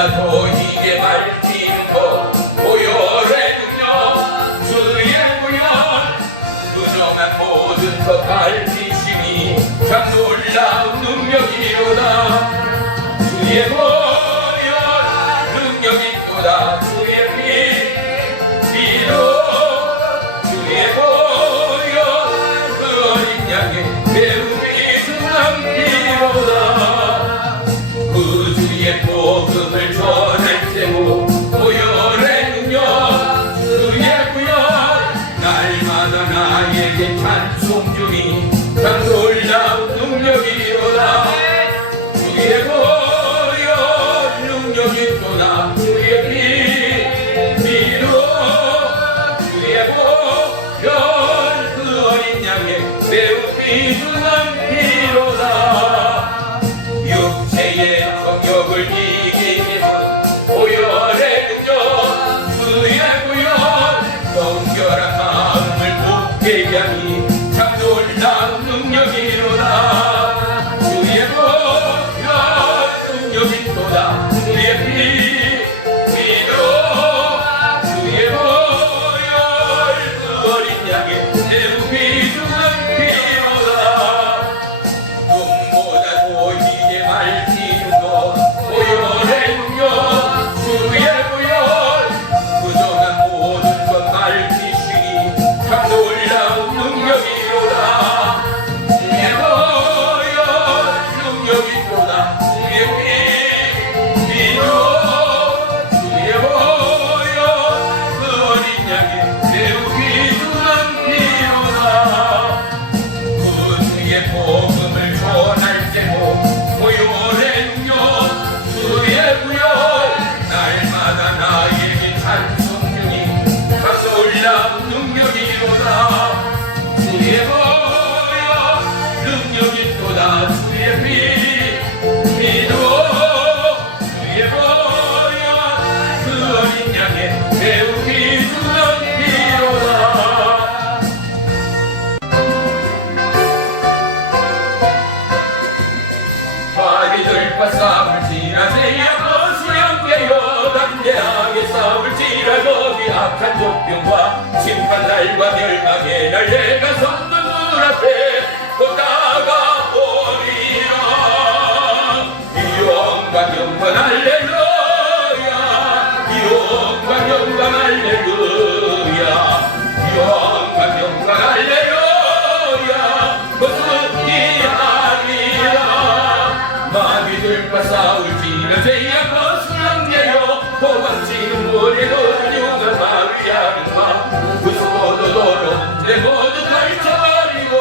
몸보다 더이게 밝히는 것 보혈의 능력 주의 보혈 부정한 모든 것 밝히심이 참 놀라운 능력이로다. 주의 보혈 능력이 있도다. 주의 피로 주의 보혈 그 어린 양의 매우 귀중한 피로다. 그 주의 복음을 전할 때고 보혈의 능력 주의 보혈 날마다 나에게 찬송 중이 참 놀라운 능력이로다. 주의 보혈 능력이 있도다. 주의 피로 주의 보혈 그 어린 양의 매우 귀중한 피로다. 육체의 성욕을 이기게 하는 보혈의 능력 주의 보혈 정결한 마음을 굳게 하니 참 놀라운 능력이로다. 주의 보혈 능력이 있도다. 주의 피로 주의 보혈 그 어린 양의 매우 귀중한 피로다. 눈보다 보이게 밝히는 것 보혈의 능력 주의 보혈 부정한 모든 것 밝히시니 참 놀라운 능력이로다. 주의 보혈 능력이 있도다. 주의 피로 주의 보혈 그 어린 양의 매우 귀중한 피로다. 그 주의 복음을 전할 때고 보혈의 능력 주의 보혈 날마다 나에게 찬송 중이 참 놀라운 능력이로다. 주의 보혈 능력이 있도다. 주의 피로 주의 보혈 그 어린 양의 매우 귀중한 피로다. 마귀들과 싸울지라제야 수양되어 담대하게 싸울지라도 악한 적병과 심판날과 멸망의 날 내가 성문 앞에 또 나가보리라. 영광 영광 할렐루야 영광 영광 할렐루야 영광 영광 할렐루야 거듭이 하리라. 마귀들과 싸울지라 죄악 거스랑되어 도망치는 물에도 용한 마귀야는 마 무서워도 도로 내 모두 펼쳐버리고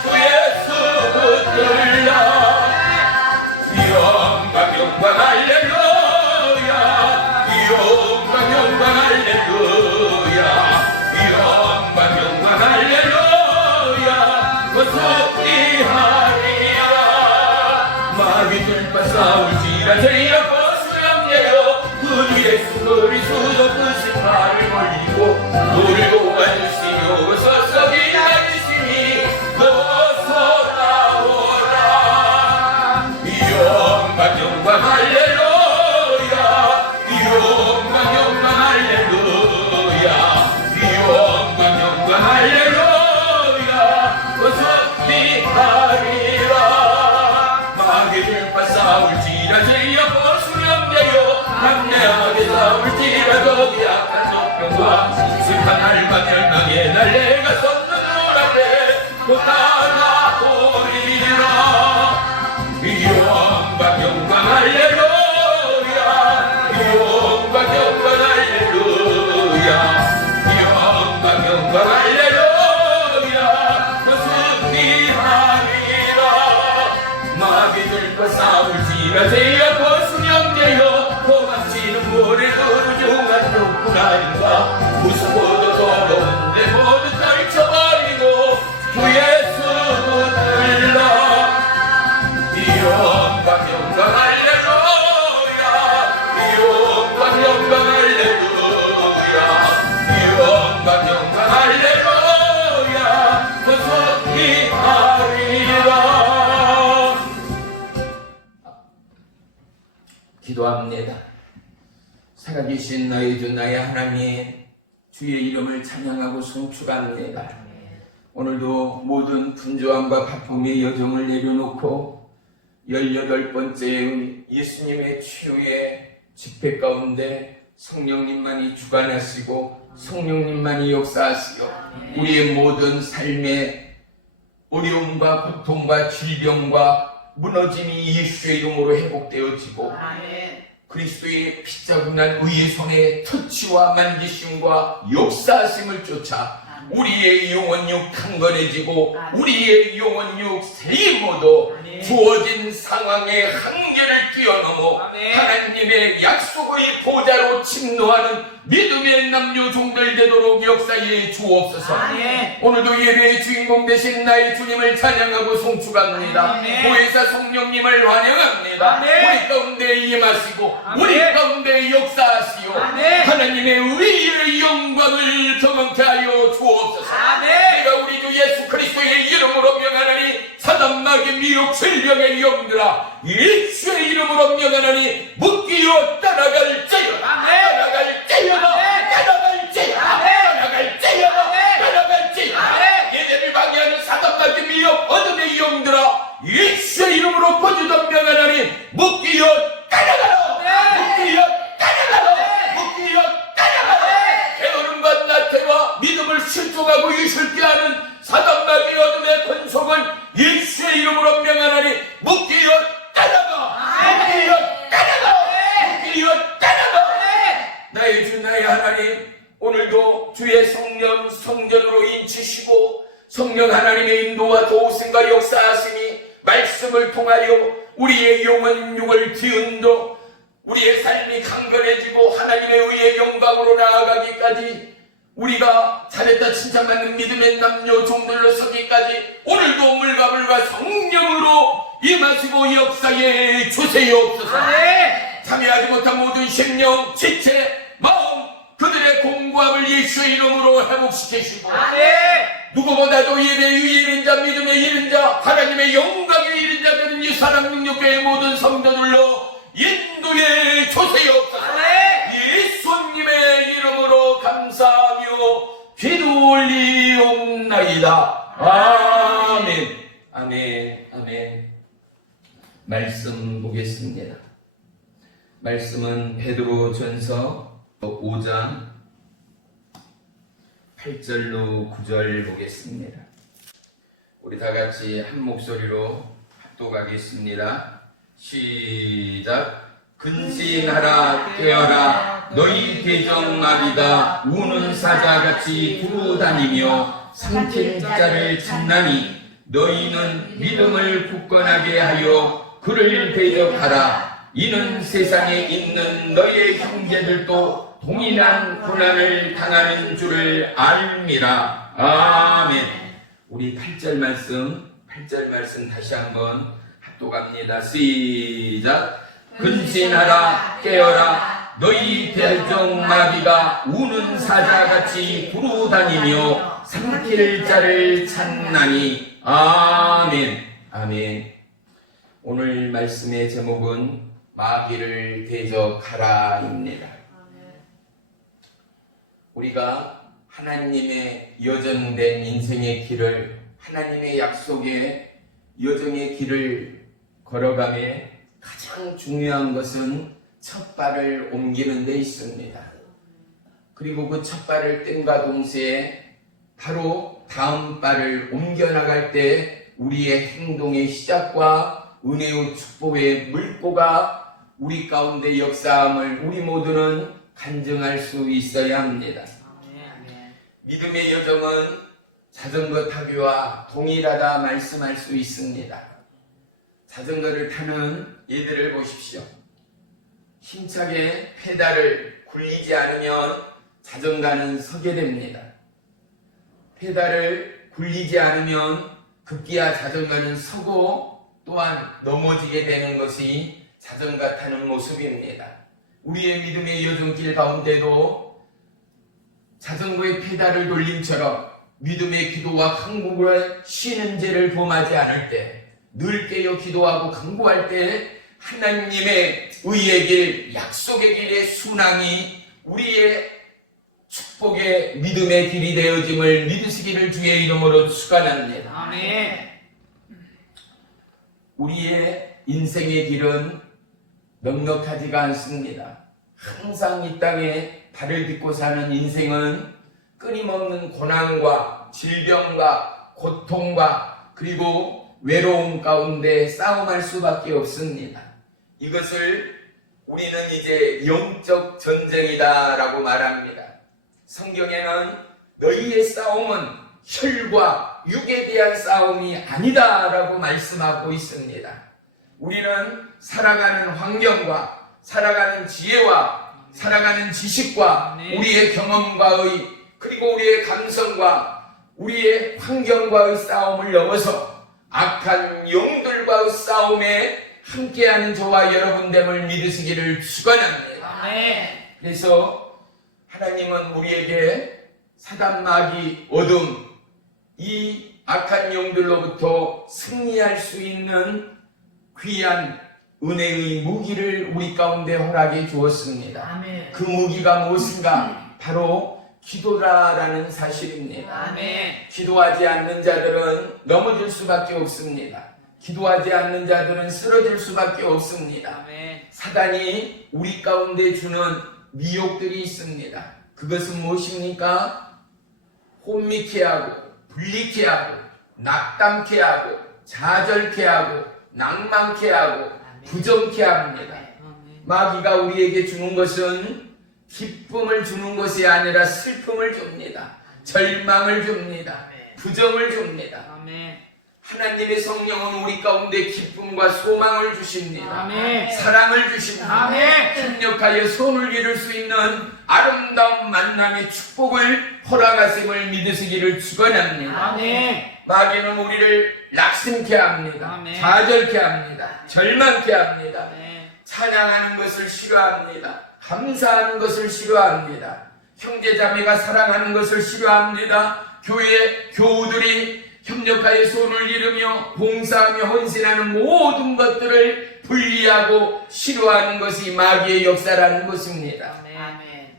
주 예수 붙들라. 영광 영광 할렐루야 영광 영광 할렐루야 영광 영광 할렐루야 거듭이 하리라. 마귀들과 싸울지라 죄악 거스랑되어 그 예수 그리스도 높으신 발을 벌리고 놀고 앉으시며 서서 기다리시니 어서 나오라. 영광 영광 할렐루야 영광 영광 할렐루야 영광 영광 할렐루야 어서 비하리라. 마귀들과 싸울지라 죄악 거스랑되어 담대하게 싸울지라 거기 악한 적병과 심판날과 멸망의 날 내가 섰는 눈앞에 또 나가보리라. 영광 영광 할렐루야 영광 영광 할렐루야 영광 영광 할렐루야 거듭이 하리라. 마귀들과 싸울지라 죄악 거스랑되어 도망치는 모래도 용한 독불아닌가 무서워도 더러운 내 모두 떨쳐버리고 주 예수 붙들라. 영광 영광 할렐루야 영광 영광 할렐루야 영광 영광 할렐루야 거듭이 하리라. 기도합니다. 살아계신 너희 주 나의 하나님, 주의 이름을 찬양하고 송축합니다. 오늘도 모든 분주함과 바쁨의 여정을 내려놓고 18번째의 예수님의 치유의 집회 가운데 성령님만이 주관하시고 성령님만이 역사하시고 우리의 모든 삶의 어려움과 고통과 질병과 무너짐이 예수의 이름으로 회복되어지고 그리스도의 핏자국난 의의 손에 터치와 만지심과 역사하심을 쫓아 우리의 영혼육 강건해지고 우리의 영혼육 세임모도 주어진 상황의 한계를 뛰어넘어 하나님의 약속의 보좌로 침노하는 믿음의 남녀 종들 되도록 역사에 주옵소서. 오늘도 예배의 주인공 되신 나의 주님을 찬양하고 송축합니다. 보혜사 성령님을 환영합니다. 우리 가운데 임하시고 우리 가운데 역사하시오. 하나님의 우리의 영광을 경험케 하여 주옵소서. 내가 우리 주 예수 그리스도의 이름으로 명하노니 사단 마귀 미혹 질병의 영들아 예수의 이름으로 명하노니 묶이어 따라갈지어다. 따라갈지어다. 따라갈지어다. 따라갈지어다. 따라갈지어다. 예배를 방해하는 사단 마귀 미혹 어둠의 영들아 예수의 이름으로 거주던 명하노니 묶이어 따라가라. 묶이어 따라가라. 묶이어 따라가라. 게으름과 나태와 믿음을 실종하고 유실케 하는 사단 마귀 어둠의 권속을 예수의 이름으로 명하노니 묶이어 따라가. 묶이어 따라가. 묶이어 따라가. 나의 주 나의 하나님, 오늘도 주의 성령 성전으로 인치시고 성령 하나님의 인도와 도우심과 역사하심이 말씀을 통하여 우리의 영혼 육을 뒤흔도 우리의 삶이 강건해지고 하나님의 의의 영광으로 나아가기까지 우리가 잘했다 칭찬받는 믿음의 남녀 종들로 서기까지 오늘도 물과 성령으로 임하시고 역사에 주세요옵소서. 참여하지 못한 모든 심령, 지체, 마음 그들의 공고함을 예수의 이름으로 회복시키시고 누구보다도 예배의 이른 자, 믿음의 이른 자, 하나님의 영광의 이른 자 되는 이 사랑 능력교의 모든 성도들로 인도해 주세요옵소서. 예수님의 이름으로 감사하며 기도 올리옵나이다. 아멘. 아멘. 아멘. 말씀 보겠습니다. 말씀은 베드로전서 5장 8절로 9절 보겠습니다. 우리 다 같이 한 목소리로 합독하겠습니다. 시작. 근신하라 깨어라 너희 대적마귀가 우는 사자같이 두루다니며 삼킬 자를 찾나니 너희는 믿음을 굳건하게 하여 그를 대적하라. 이는 세상에 있는 너희의 형제들도 동일한 고난을 당하는 줄을 알미라. 아멘. 우리 8절 말씀 다시 한번 합독합니다. 시작. 근신하라 깨어라 너희 대적마귀가 우는 사자같이 두루다니며 삼킬 자를 찾나니. 아멘. 아멘. 오늘 말씀의 제목은 마귀를 대적하라입니다. 우리가 하나님의 여정된 인생의 길을, 하나님의 약속의 여정의 길을 걸어가며 가장 중요한 것은 첫 발을 옮기는 데 있습니다. 그리고 그 첫 발을 뗀과 동시에 바로 다음 발을 옮겨나갈 때 우리의 행동의 시작과 은혜의 축복의 물꼬가 우리 가운데 역사함을 우리 모두는 간증할 수 있어야 합니다. 믿음의 여정은 자전거 타기와 동일하다 말씀할 수 있습니다. 자전거를 타는 얘들을 보십시오. 힘차게 페달을 굴리지 않으면 자전거는 서게 됩니다. 페달을 굴리지 않으면 급기야 자전거는 서고 또한 넘어지게 되는 것이 자전거 타는 모습입니다. 우리의 믿음의 여정길 가운데도 자전거의 페달을 돌림처럼 믿음의 기도와 간구를 쉬는 죄를 범하지 않을 때, 늘 깨어 기도하고 간구할 때 하나님의 의의 길, 약속의 길의 순항이 우리의 축복의 믿음의 길이 되어짐을 믿으시기를 주의 이름으로 축원합니다. 아멘. 우리의 인생의 길은 넉넉하지가 않습니다. 항상 이 땅에 발을 딛고 사는 인생은 끊임없는 고난과 질병과 고통과 그리고 외로움 가운데 싸움할 수밖에 없습니다. 이것을 우리는 이제 영적 전쟁이다 라고 말합니다. 성경에는 너희의 싸움은 혈과 육에 대한 싸움이 아니다 라고 말씀하고 있습니다. 우리는 살아가는 환경과 살아가는 지혜와 살아가는 지식과 우리의 경험과의 그리고 우리의 감성과 우리의 환경과의 싸움을 넘어서 악한 영들과의 싸움에 함께하는 저와 여러분 됨을 믿으시기를 축원합니다. 그래서 하나님은 우리에게 사단 마귀 어둠 이 악한 영들로부터 승리할 수 있는 귀한 은혜의 무기를 우리 가운데 허락해 주었습니다. 아멘. 그 무기가 무엇인가? 바로 기도라라는 사실입니다. 아멘. 기도하지 않는 자들은 넘어질 수밖에 없습니다. 기도하지 않는 자들은 쓰러질 수밖에 없습니다. 아멘. 사단이 우리 가운데 주는 미혹들이 있습니다. 그것은 무엇입니까? 혼미케 하고 불리케 하고 낙담케 하고 좌절케 하고 낭만케 하고 부정케 합니다. 마귀가 우리에게 주는 것은 기쁨을 주는 것이 아니라 슬픔을 줍니다. 절망을 줍니다. 부정을 줍니다. 하나님의 성령은 우리 가운데 기쁨과 소망을 주십니다. 아멘. 사랑을 주십니다. 아멘. 협력하여 손을 이룰 수 있는 아름다운 만남의 축복을 허락하심을 믿으시기를 축원합니다. 아멘. 마귀는 우리를 낙심케 합니다. 아멘. 좌절케 합니다. 절망케 합니다. 아멘. 찬양하는 것을 싫어합니다. 감사하는 것을 싫어합니다. 형제자매가 사랑하는 것을 싫어합니다. 교회 교우들이 협력하여 손을 이루며 봉사하며 헌신하는 모든 것들을 분리하고 싫어하는 것이 마귀의 역사라는 것입니다. 아멘.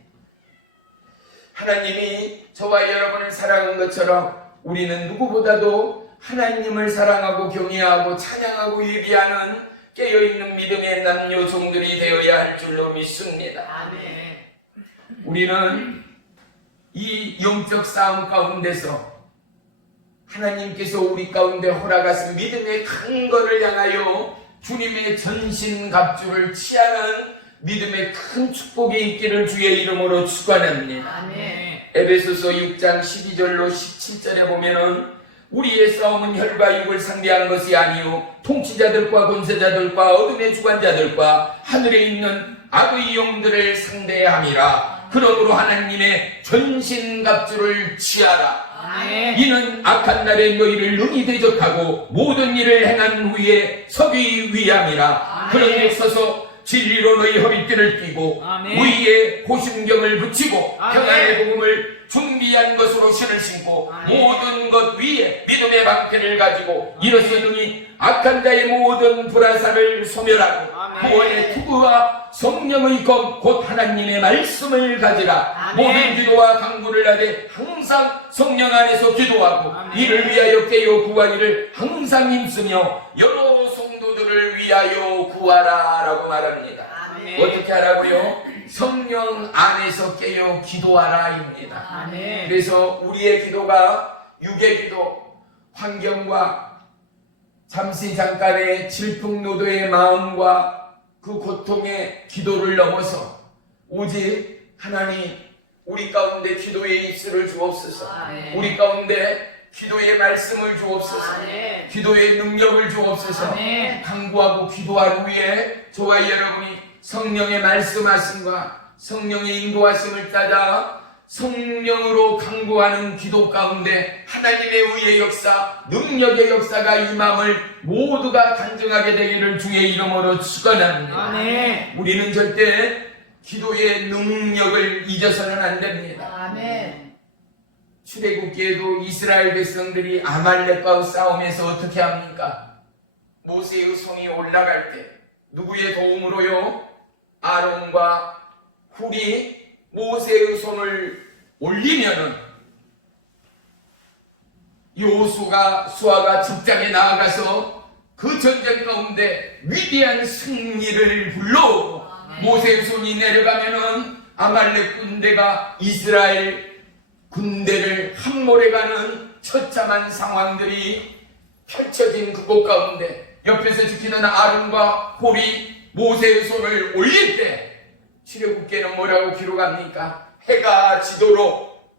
하나님이 저와 여러분을 사랑한 것처럼 우리는 누구보다도 하나님을 사랑하고 경외하고 찬양하고 예비하는 깨어있는 믿음의 남녀 종들이 되어야 할 줄로 믿습니다. 아멘. 우리는 이 영적 싸움 가운데서 하나님께서 우리 가운데 허락하신 믿음의 큰 거를 향하여 주님의 전신갑주를 취하는 믿음의 큰 축복이 있기를 주의 이름으로 축원합니다. 아멘. 에베소서 6장 12절로 17절에 보면은 우리의 싸움은 혈과 육을 상대한 것이 아니요 통치자들과 권세자들과 어둠의 주관자들과 하늘에 있는 악의 영들을 상대함이라. 그러므로 하나님의 전신갑주를 취하라. 아멘. 이는 악한 날에 너희를 능히 대적하고 모든 일을 행한 후에 서기 위함이라. 그러니 서서 진리로 너희 허리띠를 띠고 아멘. 위에 고심경을 붙이고 아멘. 평안의 복음을 준비한 것으로 신을 신고 아멘. 모든 것 위에 믿음의 방패를 가지고 이로써 능히 악한 자의 모든 불화살을 소멸하고 아멘. 구원의 투구와 성령의 검 곧 하나님의 말씀을 가지라. 아멘. 모든 기도와 간구를 하되 항상 성령 안에서 기도하고 아멘. 이를 위하여 깨어 구하기를 항상 힘쓰며 여러 성도들을 위하여 구하라 라고 말합니다. 아멘. 어떻게 하라고요? 성령 안에서 깨어 기도하라입니다. 아멘. 그래서 우리의 기도가 육의 기도, 환경과 잠시 잠깐의 질풍노도의 마음과 그 고통의 기도를 넘어서 오직 하나님 우리 가운데 기도의 입술을 주옵소서. 아멘. 우리 가운데 기도의 말씀을 주옵소서. 아멘. 기도의 능력을 주옵소서. 아멘. 간구하고 기도한 후에 저와 여러분이 성령의 말씀하심과 성령의 인도하심을 따라 성령으로 간구하는 기도 가운데 하나님의 의의 역사, 능력의 역사가 임함을 모두가 간증하게 되기를 주의 이름으로 축원합니다. 아멘. 우리는 절대 기도의 능력을 잊어서는 안 됩니다. 아멘. 출애굽기에도 이스라엘 백성들이 아말렉과 싸우면서 어떻게 합니까? 모세의 성이 올라갈 때 누구의 도움으로요? 아론과 훌이 모세의 손을 올리면은 수아가 직장에 나아가서 그 전쟁 가운데 위대한 승리를 불러 모세의 손이 내려가면은 아말렉 군대가 이스라엘 군대를 함몰해가는 처참한 상황들이 펼쳐진 그곳 가운데 옆에서 지키는 아론과 홀이 모세의 손을 올릴 때 출애굽기에는 뭐라고 기록합니까? 해가 지도록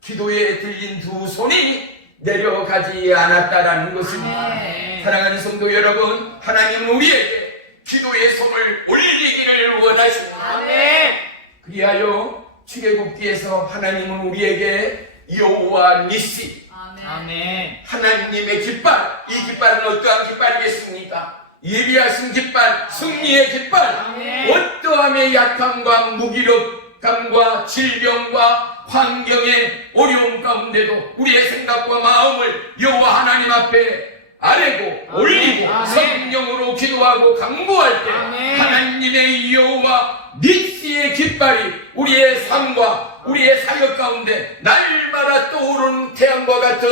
기도에 들린 두 손이 내려가지 않았다라는 것입니다. 아멘. 사랑하는 성도 여러분, 하나님은 우리에게 기도의 손을 올리기를 원하십니다. 아멘. 그리하여 출애굽기에서 하나님은 우리에게 여호와 니시, 아멘. 하나님의 깃발, 이 깃발은 어떠한 깃발이겠습니까? 예비하신 깃발, 승리의 깃발, 아멘. 어떠함의 약함과 무기력감과 질병과 환경의 어려움 가운데도 우리의 생각과 마음을 여호와 하나님 앞에 아뢰고 올리고 아멘. 성령으로 기도하고 간구할 때 아멘. 하나님의 여호와 니시의 깃발이 우리의 삶과 우리의 사역 가운데 날마다 떠오르는 태양과 같은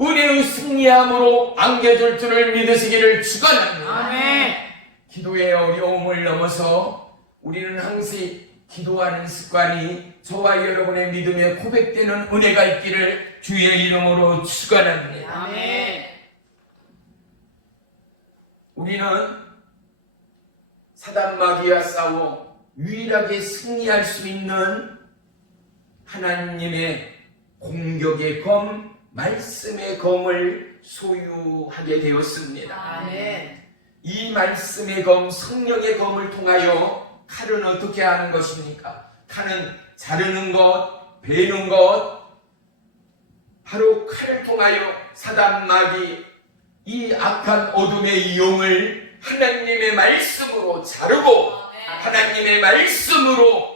은혜의 승리함으로 안겨줄 줄을 믿으시기를 축원합니다. 아멘. 기도의 어려움을 넘어서 우리는 항상 기도하는 습관이 저와 여러분의 믿음에 고백되는 은혜가 있기를 주의 이름으로 축원합니다. 아멘. 우리는 사단마귀와 싸워 유일하게 승리할 수 있는 하나님의 공격의 검, 말씀의 검을 소유하게 되었습니다. 아멘. 이 말씀의 검, 성령의 검을 통하여 칼은 어떻게 하는 것입니까? 칼은 자르는 것, 베는 것, 바로 칼을 통하여 사단마귀, 이 악한 어둠의 영을 하나님의 말씀으로 자르고 하나님의 말씀으로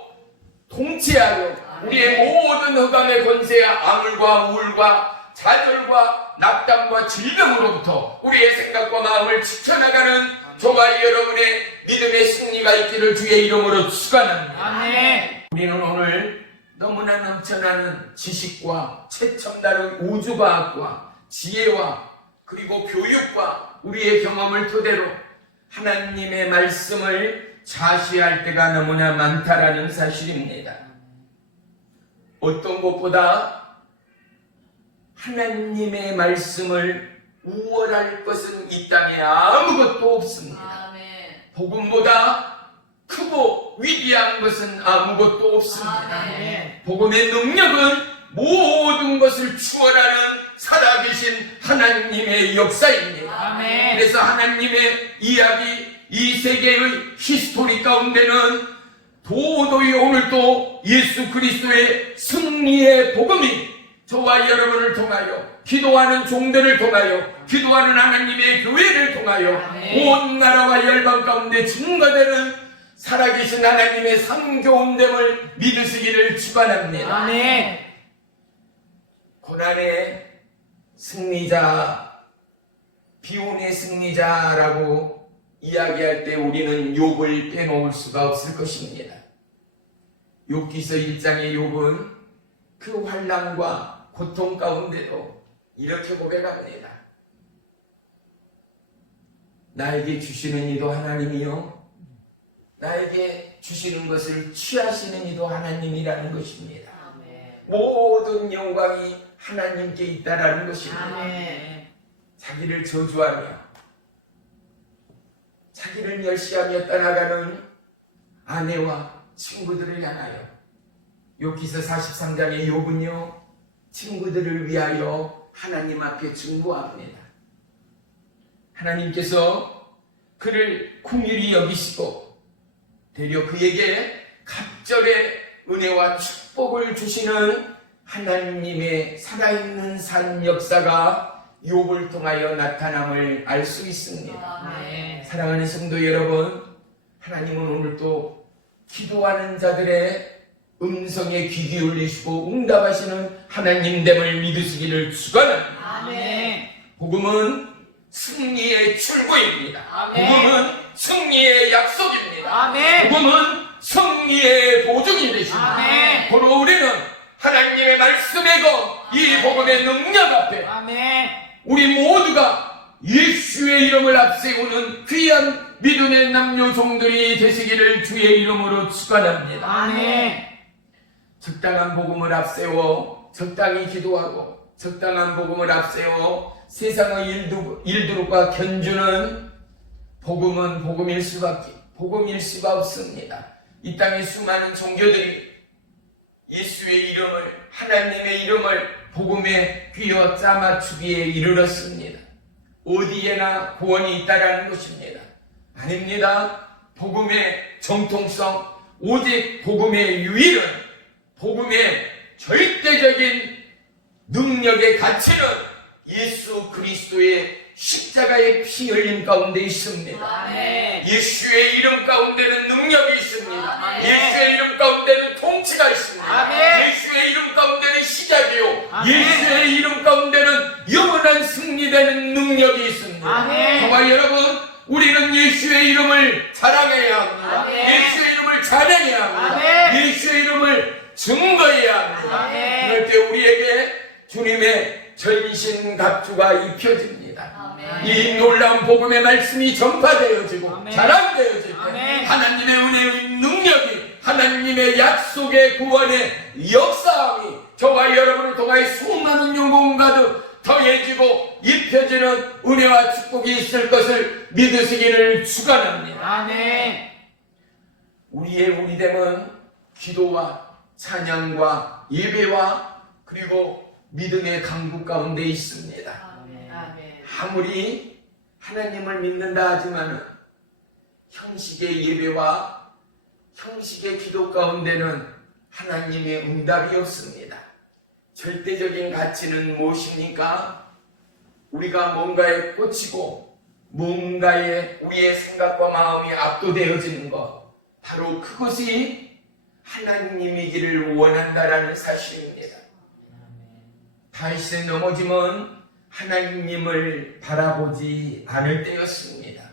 통치하여 우리의 모든 흑암의 권세와 암울과 우울과 좌절과 낙담과 질병으로부터 우리의 생각과 마음을 지켜나가는 저와 여러분의 믿음의 승리가 있기를 주의 이름으로 축원합니다. 아멘. 우리는 오늘 너무나 넘쳐나는 지식과 최첨단의 우주과학과 지혜와 그리고 교육과 우리의 경험을 토대로 하나님의 말씀을 좌시할 때가 너무나 많다라는 사실입니다. 어떤 것보다 하나님의 말씀을 우월할 것은 이 땅에 아무것도 없습니다. 아멘. 복음보다 크고 위대한 것은 아무것도 없습니다. 아멘. 복음의 능력은 모든 것을 추월하는 살아계신 하나님의 역사입니다. 아멘. 그래서 하나님의 이야기, 이 세계의 히스토리 가운데는 도저히 오늘도 예수 그리스도의 승리의 복음이 저와 여러분을 통하여 기도하는 종들을 통하여 기도하는 하나님의 교회를 통하여 아멘. 온 나라와 열방 가운데 증거되는 살아계신 하나님의 상교훈됨을 믿으시기를 축원합니다. 아멘. 고난의 승리자, 비운의 승리자라고 이야기할 때 우리는 욥을 빼놓을 수가 없을 것입니다. 욥기서 1장의 욥은 그 환난과 고통 가운데도 이렇게 고백합니다. 나에게 주시는 이도 하나님이요, 나에게 주시는 것을 취하시는 이도 하나님이라는 것입니다. 아멘. 모든 영광이 하나님께 있다라는 것입니다. 아멘. 자기를 저주하며 자기를 멸시하며 떠나가는 아내와 친구들을 향하여 욥기서 43장의 욥은요 친구들을 위하여 하나님 앞에 증거합니다. 하나님께서 그를 긍휼히 여기시고 되려 그에게 갑절의 은혜와 축복을 주시는 하나님의 살아있는 산 역사가 욥을 통하여 나타남을 알 수 있습니다. 아멘. 사랑하는 성도 여러분, 하나님은 오늘도 기도하는 자들의 음성에 귀 기울이시고 응답하시는 하나님됨을 믿으시기를 축원합니다. 아멘. 복음은 승리의 출구입니다. 아멘. 복음은 승리의 약속입니다. 아멘. 복음은 승리의 보증이 되십니다. 아멘. 바로 우리는 하나님의 말씀의 이 복음의 능력 앞에 아멘. 우리 모두가 예수의 이름을 앞세우는 귀한 믿음의 남녀 종들이 되시기를 주의 이름으로 축원합니다. 아멘. 적당한 복음을 앞세워 적당히 기도하고 적당한 복음을 앞세워 세상의 일들과 견주는 복음은 복음일 수가 없습니다. 이 땅의 수많은 종교들이 예수의 이름을, 하나님의 이름을 복음에 귀어 짜맞추기에 이르렀습니다. 어디에나 구원이 있다라는 것입니다. 아닙니다. 복음의 정통성, 오직 복음의 유일은, 복음의 절대적인 능력의 가치는 예수 그리스도의 십자가의 피 흘림 가운데 있습니다. 아멘. 예수의 이름 가운데는 능력이 있습니다. 아멘. 예수의 이름 가운데는 통치가 있습니다. 아멘. 예수의 이름 가운데는 시작이요, 아멘. 예수의 이름 가운데는 영원한 승리되는 능력이 있습니다. 아멘. 정말 여러분, 우리는 예수의 이름을 자랑해야 합니다. 아멘. 예수의 이름을 찬양해야 합니다. 아멘. 예수의 이름을 증거해야 합니다. 아멘. 그럴 때 우리에게 주님의 전신갑주가 입혀집니다. 아멘. 이 놀라운 복음의 말씀이 전파되어지고 아멘. 자랑되어질 때 아멘. 하나님의 은혜의 능력이, 하나님의 약속의 구원의 역사함이 저와 여러분을 통하여 수많은 영광 가득 더해지고 입혀지는 은혜와 축복이 있을 것을 믿으시기를 축원합니다. 아멘. 우리의 우리됨은 기도와 찬양과 예배와 그리고 믿음의 강구 가운데 있습니다. 아멘. 아무리 하나님을 믿는다 하지만 형식의 예배와 형식의 기도 가운데는 하나님의 응답이 없습니다. 절대적인 가치는 무엇입니까? 우리가 뭔가에 꽂히고 뭔가에 우리의 생각과 마음이 압도되어지는 것, 바로 그것이 하나님이기를 원한다라는 사실입니다. 다윗의 넘어짐은 하나님을 바라보지 않을 때였습니다.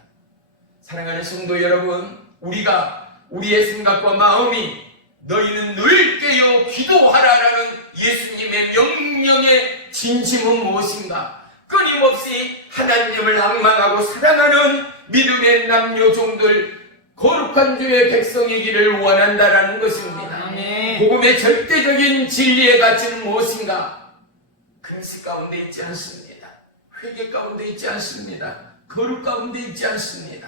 사랑하는 성도 여러분, 우리가 우리의 생각과 마음이 너희는 늘 깨어 기도하라라는 예수님의 명령의 진심은 무엇인가? 끊임없이 하나님을 앙망하고 사랑하는 믿음의 남녀 종들, 거룩한 주의 백성이기를 원한다라는 것입니다. 아멘. 복음의 절대적인 진리의 가치는 무엇인가? 금식 가운데 있지 않습니다. 회개 가운데 있지 않습니다. 거룩 가운데 있지 않습니다.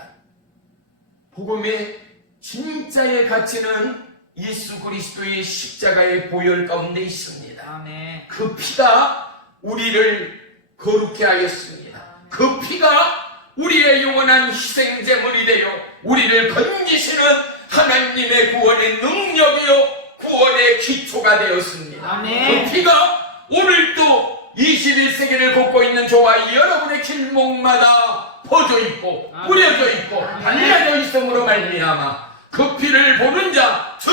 복음의 진짜의 가치는 예수 그리스도의 십자가의 보혈 가운데 있습니다. 아멘. 그 피가 우리를 거룩케 하였습니다. 그 피가 우리의 영원한 희생제물이 되어 우리를 건지시는 하나님의 구원의 능력이요 구원의 기초가 되었습니다. 아멘. 그 피가 오늘도 21세기를 걷고 있는 저와 여러분의 길목마다 퍼져 있고 아멘. 뿌려져 있고 아멘. 발려져 있음으로 말미암아 그 피를 보는 자, 즉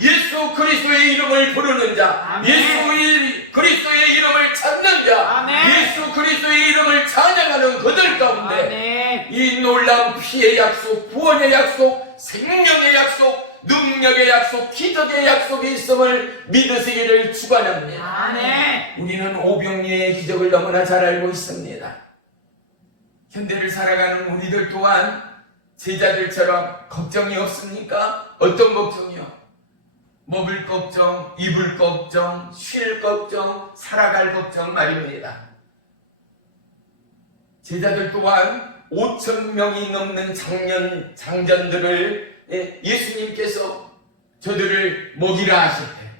예수 그리스도의 이름을 부르는 자, 아멘. 예수 그리스도의 이름을 찾는 자, 아멘. 예수 그리스도의 이름을 찬양하는 그들 가운데 아멘. 이 놀라운 피의 약속, 구원의 약속, 생명의 약속, 능력의 약속, 기적의 약속이 있음을 믿으시기를 축원합니다. 아멘. 우리는 오병이의 기적을 너무나 잘 알고 있습니다. 현대를 살아가는 우리들 또한 제자들처럼 걱정이 없습니까? 어떤 걱정이요? 먹을 걱정, 입을 걱정, 쉴 걱정, 살아갈 걱정 말입니다. 제자들 또한 5,000명이 넘는 장전들을 예수님께서 저들을 먹이라 하실 때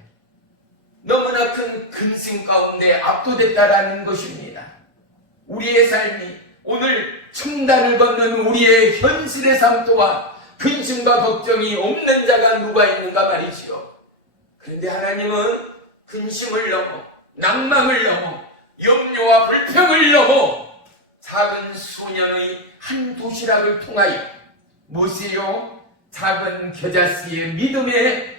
너무나 큰 근심 가운데 압도됐다라는 것입니다. 우리의 삶이 오늘 첨단을 걷는 우리의 현실의 삶 또한 근심과 걱정이 없는 자가 누가 있는가 말이지요. 그런데 하나님은 근심을 넘어 낭망을 넘어 염려와 불평을 넘어 작은 소년의 한 도시락을 통하여 무엇이요? 작은 겨자씨의 믿음의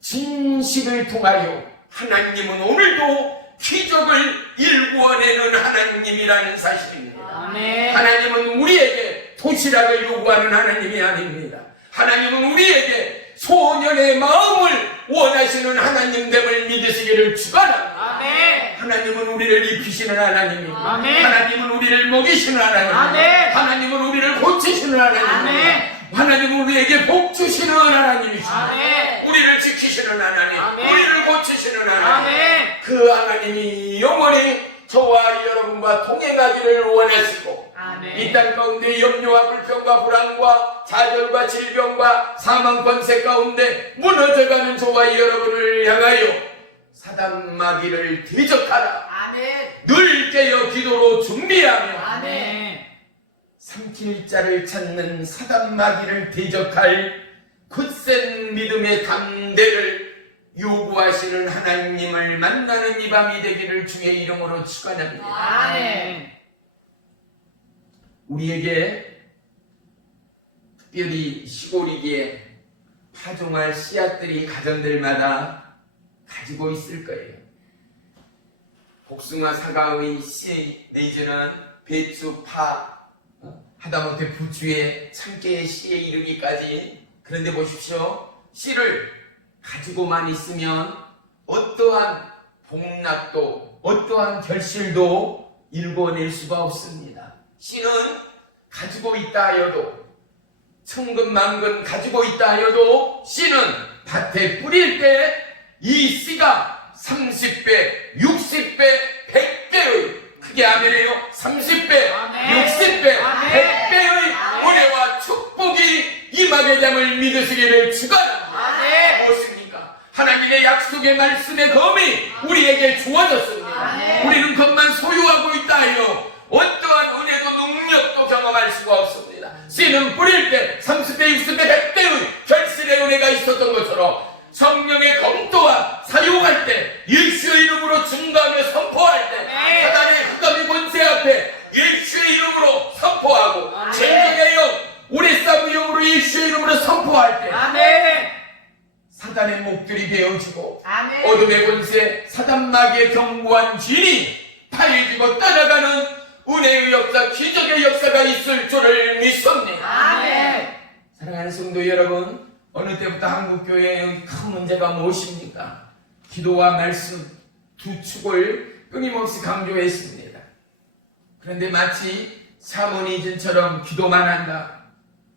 진식을 통하여 하나님은 오늘도 기적을 일구어내는 하나님이라는 사실입니다. 아멘. 하나님은 우리에게 도시락을 요구하는 하나님이 아닙니다. 하나님은 우리에게 소년의 마음을 원하시는 하나님됨을 믿으시기를 축원합니다. 아멘. 하나님은 우리를 입히시는 하나님입니다. 아멘. 하나님은 우리를 먹이시는 하나님입니다. 아멘. 하나님은 우리를 고치시는 하나님입니다. 아멘. 하나님은 우리에게 복 주시는 하나님이십니다. 아멘. 우리를 지키시는 하나님, 아멘. 우리를 고치시는 하나님, 아멘. 그 하나님이 영원히 저와 여러분과 동행하기를 원하시고 아멘. 이 땅 가운데 염려와 불평과 불안과 좌절과 질병과 사망 권세 가운데 무너져가는 저와 여러분을 향하여 사단 마귀를 대적하라. 아멘. 늘 깨어 기도로 준비하며 아멘. 삼킬 자를 찾는 사단 마귀를 대적할 굳센 믿음의 담대를 요구하시는 하나님을 만나는 이 밤이 되기를 주의 이름으로 축원합니다. 아멘. 우리에게 특별히 시골이기에 파종할 씨앗들이 가정들마다 가지고 있을 거예요. 복숭아, 사과의 씨 내지는 배추, 파, 하다못해 부추에 참깨의 씨에 이르기까지. 그런데 보십시오. 씨를 가지고만 있으면 어떠한 복락도 어떠한 결실도 일궈낼 수가 없습니다. 씨는 가지고 있다 하여도 천근만근 가지고 있다 하여도 씨는 밭에 뿌릴 때 이 씨가 30배, 60배, 100배의 크게 아멘해요. 30배, 아멘. 60배, 아멘. 100배의 은혜와 축복이 임하게 됨을 믿으시기를 축원합니다. 아멘. 무엇입니까? 하나님의 약속의 말씀의 검이 우리에게 주어졌습니다. 아멘. 우리는 그것만 소유하고 있다 하여 어떠한 은혜도 능력도 경험할 수가 없습니다. 씨는 뿌릴 때 30배, 60배, 100배의 결실의 은혜가 있었던 것처럼 성령의 검도와 사용할 때 예수의 이름으로 증거하며 선포할 때 아멘. 사단의 흑암의 권세 앞에 예수의 이름으로 선포하고 아멘. 진리의 영, 오랫사부 영으로 예수의 이름으로 선포할 때 아멘. 사단의 목들이 베어지고 아멘. 어둠의 권세 사단 마귀의 견고한 진이 파해지고 떠나가는 은혜의 역사, 기적의 역사가 있을 줄을 믿습니다. 아멘. 사랑하는 성도 여러분, 어느 때부터 한국교회의 큰 문제가 무엇입니까? 기도와 말씀 두 축을 끊임없이 강조했습니다. 그런데 마치 샤머니즘처럼 기도만 한다,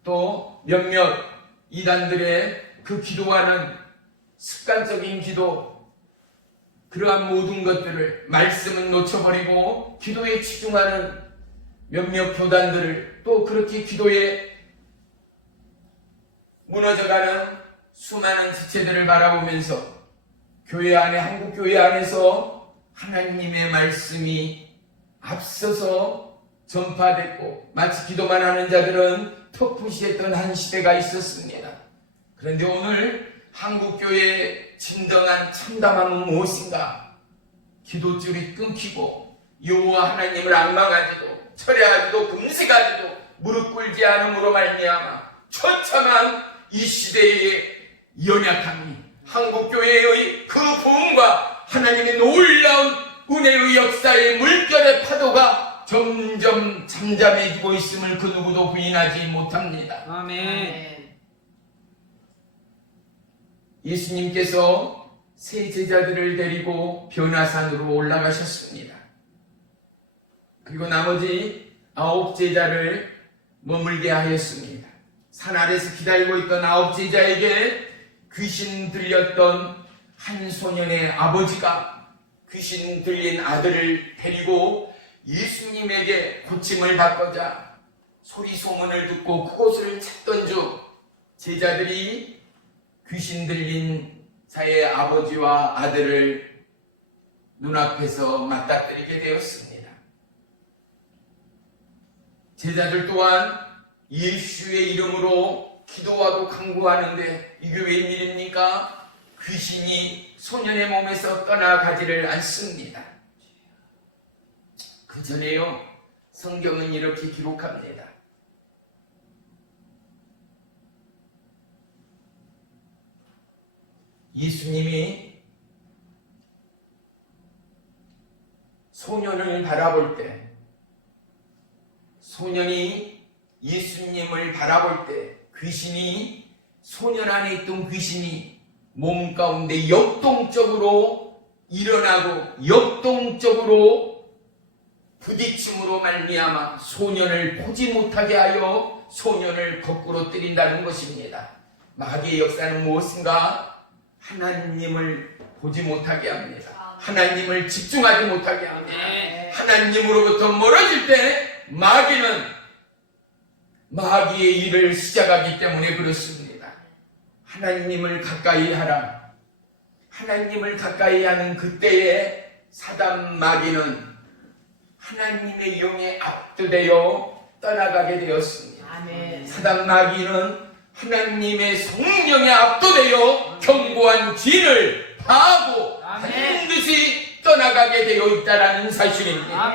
또 몇몇 이단들의 그 기도와는 습관적인 기도, 그러한 모든 것들을 말씀은 놓쳐버리고 기도에 치중하는 몇몇 교단들을, 또 그렇게 기도에 무너져가는 수많은 지체들을 바라보면서 교회 안에, 한국교회 안에서 하나님의 말씀이 앞서서 전파됐고 마치 기도만 하는 자들은 턱푸시했던 한 시대가 있었습니다. 그런데 오늘 한국교회의 진정한 참담함은 무엇인가? 기도줄이 끊기고 여호와 하나님을 앙망하지도 철회하지도 금식하지도 무릎 꿇지 않음으로 말미암아 처참한 이 시대의 연약함이 한국교회의 그 부흥과 하나님의 놀라운 은혜의 역사의 물결의 파도가 점점 잠잠해지고 있음을 그 누구도 부인하지 못합니다. 아멘. 예수님께서 세 제자들을 데리고 변화산으로 올라가셨습니다. 그리고 나머지 9 제자를 머물게 하였습니다. 산 아래서 기다리고 있던 9 제자에게 귀신 들렸던 한 소년의 아버지가 귀신 들린 아들을 데리고 예수님에게 고침을 받고자 소리 소문을 듣고 그곳을 찾던 중 제자들이 귀신 들린 자의 아버지와 아들을 눈앞에서 맞닥뜨리게 되었습니다. 제자들 또한 예수의 이름으로 기도하고 간구하는데 이게 웬일입니까? 귀신이 소년의 몸에서 떠나가지를 않습니다. 그 전에요, 성경은 이렇게 기록합니다. 예수님이 소년을 바라볼 때, 소년이 예수님을 바라볼 때 귀신이 소년 안에 있던 귀신이 몸 가운데 역동적으로 일어나고 역동적으로 부딪힘으로 말미암아 소년을 보지 못하게 하여 소년을 거꾸로 때린다는 것입니다. 마귀의 역사는 무엇인가? 하나님을 보지 못하게 합니다. 하나님을 집중하지 못하게 합니다. 하나님으로부터 멀어질 때 마귀의 일을 시작하기 때문에 그렇습니다. 하나님을 가까이 하라. 하나님을 가까이 하는 그때에 사단 마귀는 하나님의 영에 압도되어 떠나가게 되었습니다. 사단 마귀는 하나님의 성령에 압도되어 견고한 진을 파하고 반드시 떠나가게 되어 있다는 사실입니다.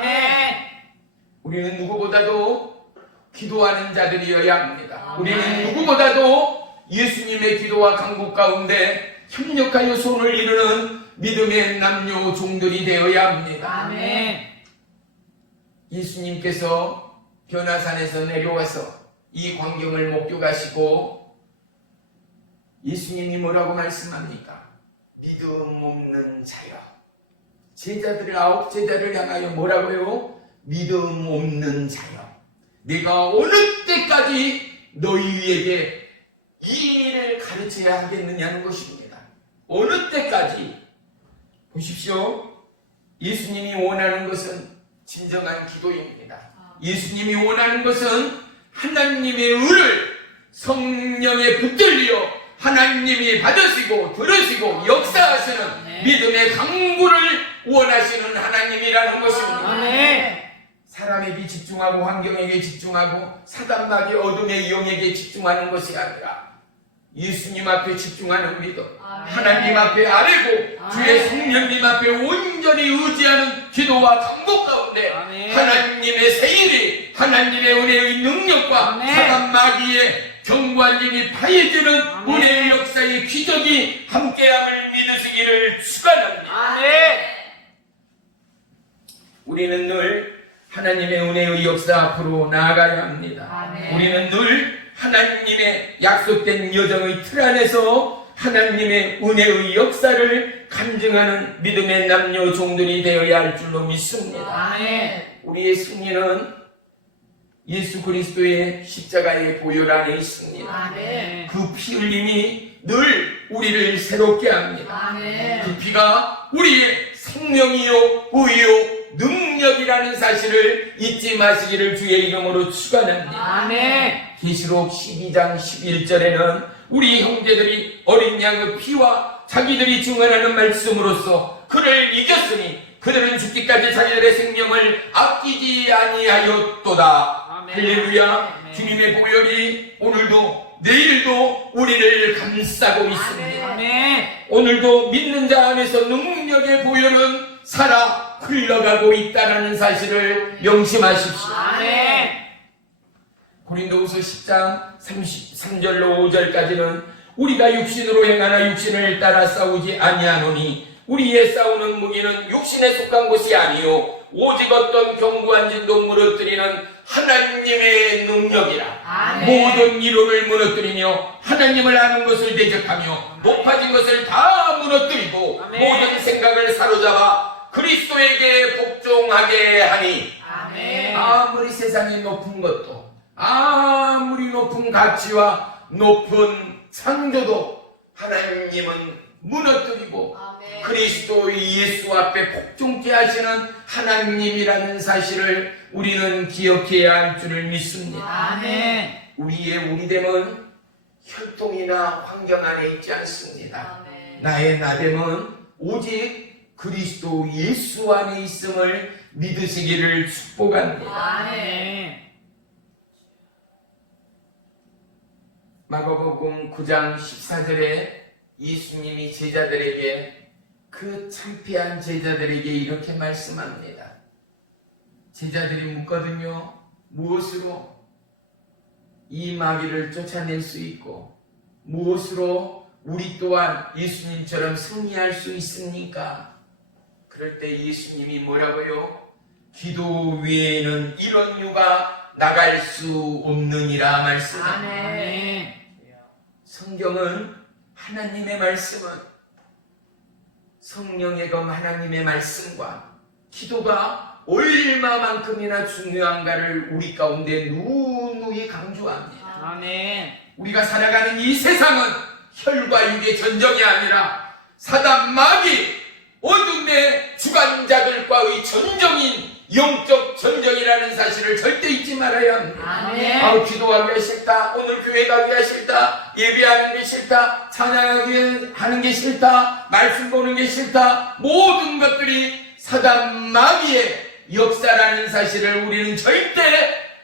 우리는 누구보다도 기도하는 자들이어야 합니다. 우리는 누구보다도 예수님의 기도와 간구 가운데 협력하여 손을 이루는 믿음의 남녀 종들이 되어야 합니다. 예수님께서 변화산에서 내려와서 이 광경을 목격하시고 예수님이 뭐라고 말씀합니까? 믿음 없는 자여. 아홉 제자를 향하여 뭐라고요? 믿음 없는 자여. 내가 어느 때까지 너희에게 이 일을 가르쳐야 하겠느냐는 것입니다. 어느 때까지? 보십시오. 예수님이 원하는 것은 진정한 기도입니다. 예수님이 원하는 것은 하나님의 의를 성령에 붙들려 하나님이 받으시고 들으시고 역사하시는 믿음의 강구를 원하시는 하나님이라는 것입니다. 사람에게 집중하고 환경에게 집중하고 사단 마귀 어둠의 영에게 집중하는 것이 아니라 예수님 앞에 집중하는 믿음, 하나님 앞에 아뢰고 주의 성령님 앞에 온전히 의지하는 기도와 간구 가운데 하나님의 세일이 하나님의 은혜의 능력과 사단 마귀의 견고한 힘이 파해지는 은혜의 역사의 기적이 함께함을 믿으시기를 축원합니다. 우리는 늘 하나님의 은혜의 역사 앞으로 나아가야 합니다. 우리는 늘 하나님의 약속된 여정의 틀 안에서 하나님의 은혜의 역사를 간증하는 믿음의 남녀 종들이 되어야 할 줄로 믿습니다. 우리의 승리는 예수 그리스도의 십자가의 보혈 안에 있습니다. 그 피 흘림이 늘 우리를 새롭게 합니다. 그 피가 우리의 생명이요 의요 능력이라는 사실을 잊지 마시기를 주의 이름으로 축원합니다. 계시록 12장 11절에는 우리 형제들이 어린 양의 피와 자기들이 증언하는 말씀으로써 그를 이겼으니 그들은 죽기까지 자기들의 생명을 아끼지 아니하였도다. 할렐루야. 주님의 보혈이 오늘도 내일도 우리를 감싸고 있습니다. 오늘도 믿는 자 안에서 능력의 보혈은 살아 흘러가고 있다는 사실을 명심하십시오. 고린도후서 10장 33절로 5절까지는 우리가 육신으로 행하나 육신을 따라 싸우지 아니하노니 우리의 싸우는 무기는 육신에 속한 것이 아니요 오직 어떤 견고한 진도 무너뜨리는 하나님의 능력이라. 모든 이론을 무너뜨리며 하나님을 아는 것을 대적하며 높아진 것을 다 무너뜨리고 모든 생각을 사로잡아 그리스도에게 복종하게 하니. 아무리 세상이 높은 것도 아무리 높은 가치와 높은 창조도 하나님은 무너뜨리고 그리스도 예수 앞에 복종케 하시는 하나님이라는 사실을 우리는 기억해야 할 줄을 믿습니다. 우리의 우리됨은 혈통이나 환경 안에 있지 않습니다. 나의 나됨은 오직 그리스도 예수 안에 있음을 믿으시기를 축복합니다. 마가복음 9장 14절에 예수님이 제자들에게 그 창피한 제자들에게 이렇게 말씀합니다. 제자들이 묻거든요. 무엇으로 이 마귀를 쫓아낼 수 있고 무엇으로 우리 또한 예수님처럼 승리할 수 있습니까? 그럴 때 예수님이 뭐라고요? 기도 외에는 이런 유가 나갈 수 없느니라 말씀합니다. 성경은 하나님의 말씀은 성령의 검 하나님의 말씀과 기도가 얼마만큼이나 중요한가를 우리 가운데 누누이 강조합니다. 아멘. 우리가 살아가는 이 세상은 혈과 육의 전쟁이 아니라 사단 마귀 어둠의 주관자들과의 전쟁인 영적 전쟁이라는 사실을 절대 잊지 말아야 합니다. 아멘. 아우, 기도하기가 싫다, 오늘 교회 가기가 싫다, 예배하는 게 싫다, 찬양하기 하는 게 싫다, 말씀 보는 게 싫다, 모든 것들이 사단 마귀의 역사라는 사실을 우리는 절대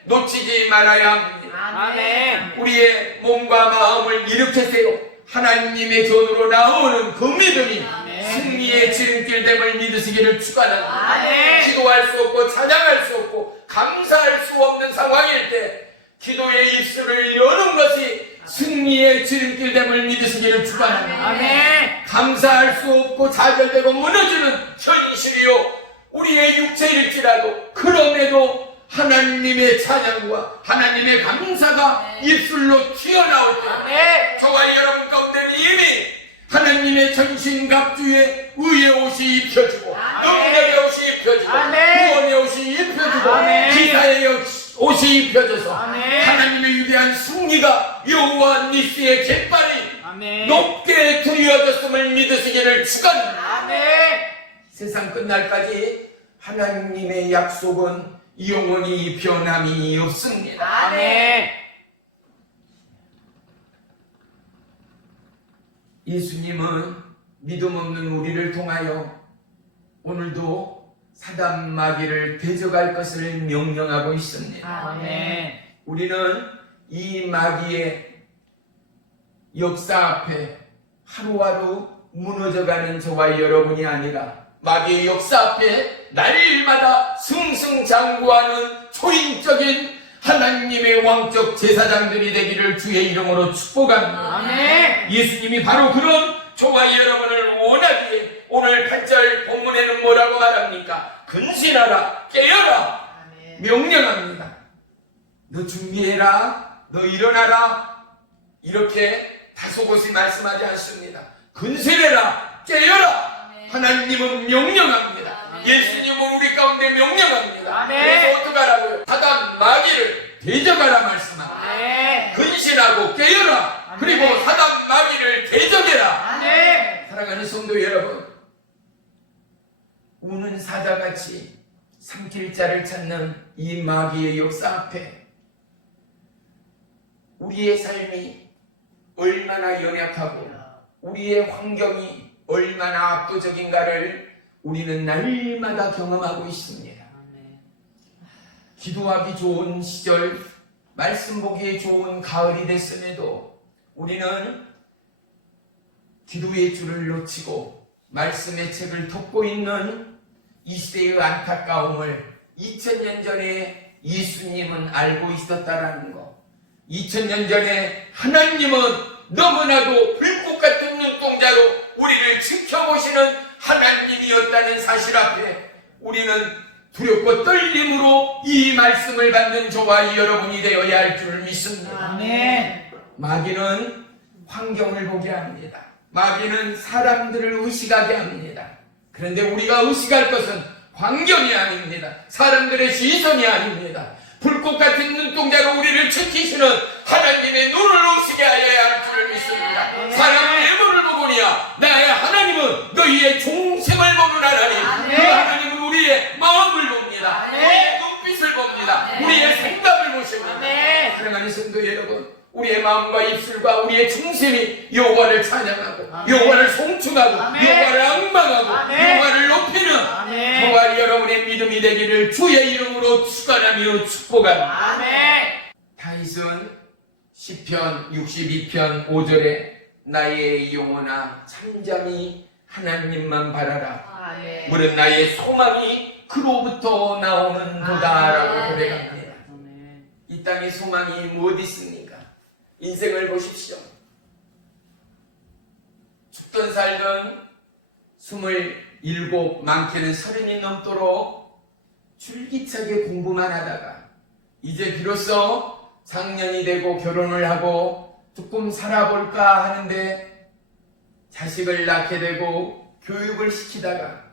놓치지 말아야 합니다. 아멘. 우리의 몸과 마음을 일으키세요. 하나님의 전으로 나오는 그 믿음이 아멘. 승리의 지름길됨을 믿으시기를 축원합니다. 아멘. 기도할 수 없고 찬양할 수 없고 감사할 수 없는 상황일 때 기도의 입술을 여는 것이 승리의 지름길됨을 믿으시기를 축원합니다. 아멘. 감사할 수 없고 좌절되고 무너지는 현실이요 우리의 육체일지라도 그럼에도 하나님의 찬양과 하나님의 감사가 입술로 튀어나올 때 저와 여러분 가운데는 이미 하나님의 전신갑주에 의의 옷이 입혀지고 능력의 옷이 입혀지고 구원의 옷이 입혀지고 기사의 옷이 입혀져서 하나님의 위대한 승리가 여호와 니스의 깃발이 높게 드리워졌음을 믿으시기를 축원합니다. 세상 끝날까지 하나님의 약속은 영원히 변함이 없습니다. 아멘. 예수님은 믿음 없는 우리를 통하여 오늘도 사단 마귀를 대적할 것을 명령하고 있습니다. 아멘. 우리는 이 마귀의 역사 앞에 하루하루 무너져가는 저와 여러분이 아니라 마귀의 역사 앞에 날마다 승승장구하는 초인적인 하나님의 왕적 제사장들이 되기를 주의 이름으로 축복합니다. 아멘. 예수님이 바로 그런 저와 여러분을 원하기에 오늘 8절 본문에는 뭐라고 말합니까? 근신하라, 깨어라, 명령합니다. 너 준비해라, 너 일어나라, 이렇게 다소곳이 말씀하지 않습니다. 근신해라, 깨어라. 하나님은 명령합니다. 예수님은 우리 가운데 명령합니다. 그래서 어떡하라고요? 사단 마귀를 대적하라 말씀합니다. 근신하고 깨어라. 그리고 사단 마귀를 대적해라. 사랑하는 성도 여러분, 우는 사자같이 삼킬 자를 찾는 이 마귀의 역사 앞에 우리의 삶이 얼마나 연약하고 우리의 환경이 얼마나 압도적인가를 우리는 날마다 경험하고 있습니다. 기도하기 좋은 시절, 말씀 보기에 좋은 가을이 됐음에도 우리는 기도의 줄을 놓치고 말씀의 책을 덮고 있는 이 시대의 안타까움을 2000년 전에 예수님은 알고 있었다라는 것, 2000년 전에 하나님은 너무나도 불꽃 같은 눈동자로 우리를 지켜보시는 하나님이었다는 사실 앞에 우리는 두렵고 떨림으로 이 말씀을 받는 저와 여러분이 되어야 할 줄 믿습니다. 마귀는 환경을 보게 합니다. 마귀는 사람들을 의식하게 합니다. 그런데 우리가 의식할 것은 환경이 아닙니다. 사람들의 시선이 아닙니다. 불꽃 같은 눈동자로 우리를 지키시는 하나님의 눈을 의식해야 할 줄 믿습니다. 사람의 눈을 보거니와 나의 하나님은 너희의 종생을 보는 하나님. 그 하나님은 우리의 마음을 봅니다. 우리의 눈빛을 봅니다. 우리의 생각을 보십니다. 사랑하는 성도 여러분, 우리의 마음과 입술과 우리의 중심이 여호와를 찬양하고 여호와를 송축하고 여호와를 앙망하고 여호와를 높이는 저와 여러분의 믿음이 되기를 주의 이름으로 축원하며 축복합니다. 다윗은 시편 62편 5절에 나의 영혼아 잠잠히 하나님만 바라라. 무릇 나의 소망이 그로부터 나오는 도다라고 고백합니다. 이 땅의 소망이 무엇이 있습니까? 인생을 보십시오. 죽든 살든 27, 많게는 30이 넘도록 줄기차게 공부만 하다가 이제 비로소 장년이 되고 결혼을 하고 조금 살아볼까 하는데 자식을 낳게 되고 교육을 시키다가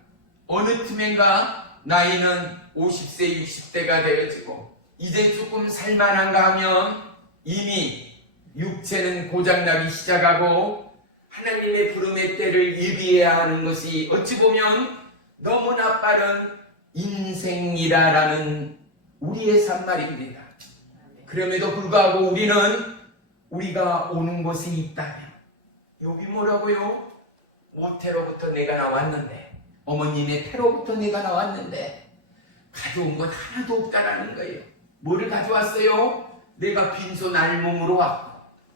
어느 틈엔가 나이는 50세, 60대가 되어지고 이제 조금 살만한가 하면 이미 육체는 고장나기 시작하고 하나님의 부름의 때를 예비해야 하는 것이 어찌 보면 너무나 빠른 인생이라라는 우리의 산말입니다. 그럼에도 불구하고 우리는 우리가 오는 곳에 있다면 욥이 뭐라고요? 모태로부터 내가 나왔는데 어머님의 태로부터 내가 나왔는데 가져온 건 하나도 없다라는 거예요. 뭐를 가져왔어요? 내가 빈손 알몸으로 왔고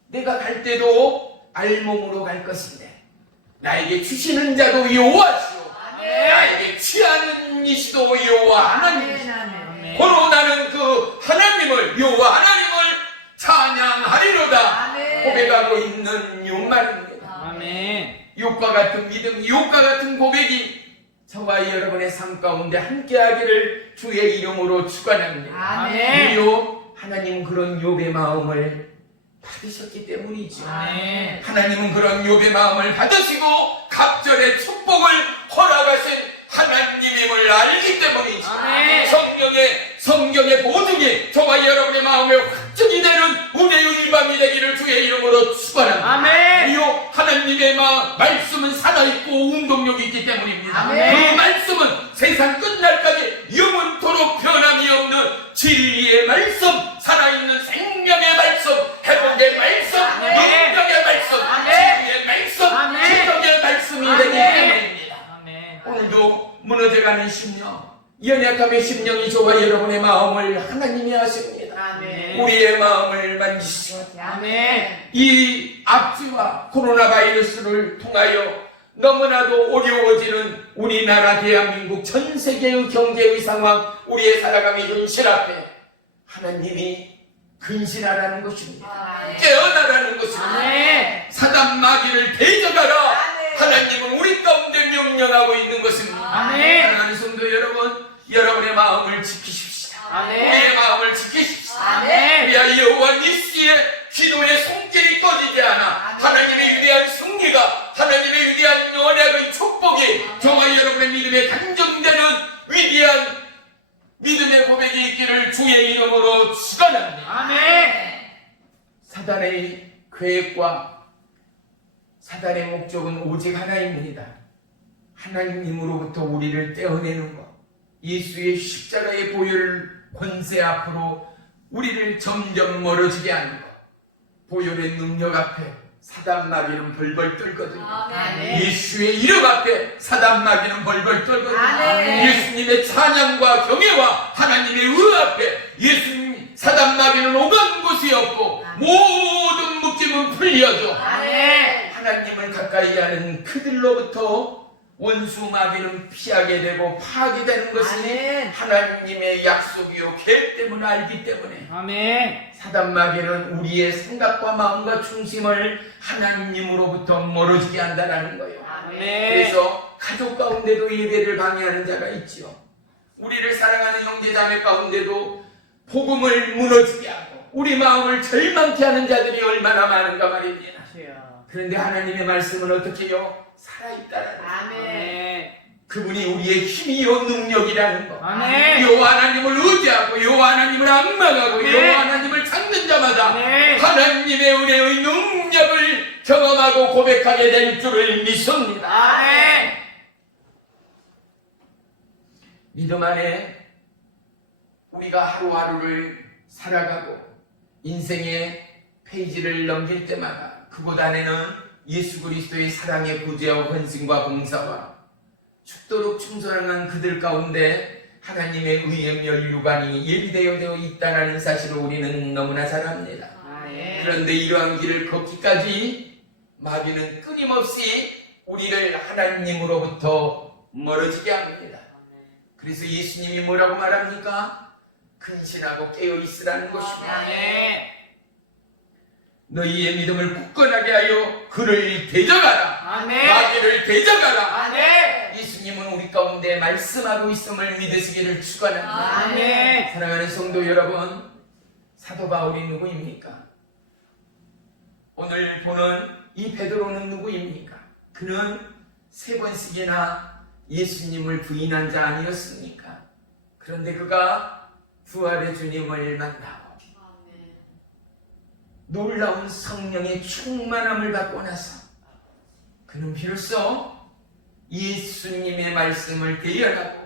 내가 갈 때도 알몸으로 갈 것인데 나에게 주시는 자도 여호와시오 나에게 취하는 이시도 여호와 하나님이시오. 바로 나는 그 하나님을 여호와 하나님을 찬양하리로다 고백하고 있는 요 말입니다. 아멘. 욥과 같은 믿음, 욥과 같은 고백이 저와 여러분의 삶 가운데 함께하기를 주의 이름으로 축원합니다. 아멘. 우리요 하나님은 그런 욥의 마음을 받으셨기 때문이죠. 아멘. 하나님은 그런 욥의 마음을 받으시고 갑절의 축복을 허락하신 하나님임을 알기 때문이죠. 아멘. 성경의 보증이 저와 여러분의 마음에 확정이 되는 은혜의 일방이 되기를 주의 이름으로 축원합니다. 아멘. 이요 하나님의 말씀은 살아있고 운동력이 있기 때문입니다. 아멘. 그 말씀은 세상 끝날까지 영원토록 변함이 없는 진리의 말씀, 살아있는 생명의 말씀, 회복의 말씀, 아멘. 능력의 말씀, 아멘. 진리의 말씀, 아멘. 기적의 말씀이 되기 아멘. 때문입니다. 아멘. 오늘도 무너져가는 심령, 연약함의 심령이 저와 여러분의 마음을 하나님이 아십니다. 아멘. 우리의 마음을 만지시고 아멘. 이 악취와 코로나 바이러스를 통하여 너무나도 어려워지는 우리나라 대한민국 전 세계의 경제의 상황, 우리의 살아감의 현실 앞에 하나님이 근신하라는 것입니다. 아멘. 깨어나라는 것입니다. 아멘. 사단 마귀를 대적하라. 아멘. 하나님은 우리 가운데 명령하고 있는 것입니다. 아멘. 사랑하는 성도 여러분, 여러분의 마음을 지키십시오. 아멘. 우리의 마음을 지키십시오. 아멘. 우리야 여호와 니시의 기도의 손길이 꺼지지 않아 아멘. 하나님의 위대한 승리가, 하나님의 위대한 언약의 축복이 저와 여러분의 믿음에 간정되는 위대한 믿음의 고백이 있기를 주의 이름으로 축원합니다. 아멘. 사단의 계획과 사단의 목적은 오직 하나입니다. 하나님으로부터 우리를 떼어내는 것, 예수의 십자가의 보혈 권세 앞으로 우리를 점점 멀어지게 하는 것, 보혈의 능력 앞에 사단 마귀는 벌벌 떨거든요. 아멘. 예수의 이름 앞에 사단 마귀는 벌벌 떨거든요. 아멘. 예수님의 찬양과 경외와 하나님의 의 앞에 예수님 사단 마귀는 오간 곳이 없고 모든 묶임은 풀려져. 아멘. 하나님을 가까이 하는 그들로부터 원수 마귀는 피하게 되고 파괴되는 것이 아멘. 하나님의 약속이요 계획 때문에 알기 때문에 아멘. 사단 마귀는 우리의 생각과 마음과 중심을 하나님으로부터 멀어지게 한다는 거예요. 아멘. 그래서 가족 가운데도 예배를 방해하는 자가 있지요. 우리를 사랑하는 형제자매 가운데도 복음을 무너지게 하고 우리 마음을 절망케 하는 자들이 얼마나 많은가 말입니다. 그런데 하나님의 말씀은 어떻게 해요? 살아있다라는 거예요. 아멘. 아멘. 그분이 우리의 힘이요 능력이라는 거. 아멘. 여호와 하나님을 의지하고 여호와 하나님을 앙망하고 아멘. 여호와 하나님을 찾는 자마다 아멘. 하나님의 은혜의 능력을 경험하고 고백하게 될 줄을 믿습니다. 아멘. 믿음 안에 우리가 하루하루를 살아가고 인생의 페이지를 넘길 때마다 그곳 안에는 예수 그리스도의 사랑의 구제와 헌신과 봉사와 죽도록 충성한 그들 가운데 하나님의 의의 면류관이 예비되어 있다는 사실을 우리는 너무나 잘 압니다. 아멘. 그런데 이러한 길을 걷기까지 마귀는 끊임없이 우리를 하나님으로부터 멀어지게 합니다. 그래서 예수님이 뭐라고 말합니까? 근신하고 깨어있으라는 것입니다. 아멘. 너희의 믿음을 굳건하게 하여 그를 대적하라. 아멘. 마귀를 대적하라. 아멘. 예수님은 우리 가운데 말씀하고 있음을 믿으시기를 축원합니다. 아멘. 사랑하는 성도 여러분, 사도 바울이 누구입니까? 오늘 보는 이 베드로는 누구입니까? 그는 3번씩이나 예수님을 부인한 자 아니었습니까? 그런데 그가 부활의 주님을 만나고 놀라운 성령의 충만함을 받고 나서 그는 비로소 예수님의 말씀을 대언하고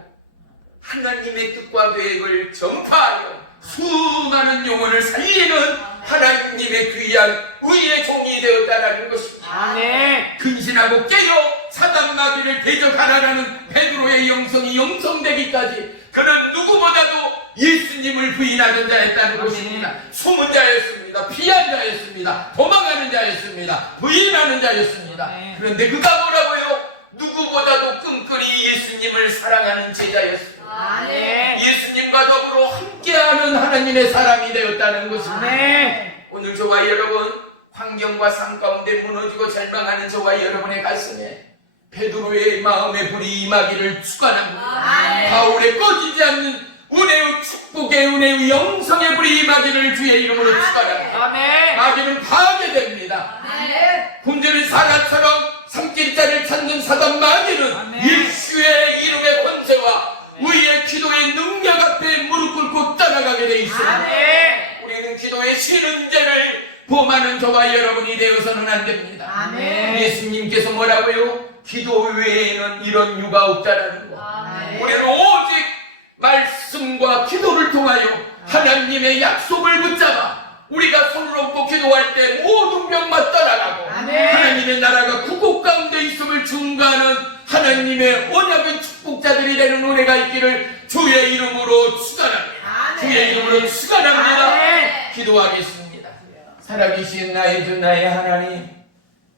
하나님의 뜻과 계획을 전파하여 수많은 영혼을 살리는 하나님의 귀한 의의 종이 되었다라는 것입니다. 아멘. 근신하고 깨어 사단 마귀를 대적하라는 베드로의 영성이 영성되기까지 그는 누구보다도 예수님을 부인하는 자였다는 것입니다. 숨은 자였습니다. 피한 자였습니다. 도망가는 자였습니다. 부인하는 자였습니다. 그런데 그가 뭐라고요? 누구보다도 끈끈이 예수님을 사랑하는 제자였습니다. 아멘. 예수님과 더불어 함께하는 하나님의 사람이 되었다는 것입니다. 아멘. 오늘 저와 여러분, 환경과 삶 가운데 무너지고 절망하는 저와 여러분의 가슴에 베드로의 마음의 불이 임하기를 축원합니다. 바울의 꺼지지 않는 은혜의 축복의 은혜의 영성의 불이 임하기를 주의 이름으로 축원합니다. 아멘. 마귀는 파괴됩니다. 군대는 사라처럼 산길자를 찾는 사단 마귀는 아멘. 예수의 이름의 권세와 우리의 기도의 능력 앞에 무릎 꿇고 떠나가게 돼 있습니다. 아멘. 우리는 기도의 쉬는 죄를 범하는 저와 여러분이 되어서는 안 됩니다. 아멘. 예수님께서 뭐라고요? 기도 외에는 이런 유가 없다라는 거. 우리는 오직 말씀과 기도를 통하여 하나님의 약속을 붙잡아 우리가 손을 얹고 기도할 때 모든 병만 떠나가고 아멘. 하나님의 나라가 구국 가운데 있음을 증거하는 하나님의 언약의 축복자들이 되는 은혜가 있기를 주의 이름으로 축원합니다. 주의 이름으로 축원합니다. 아멘. 기도하겠습니다. 살아계신 나의 주 나의 하나님,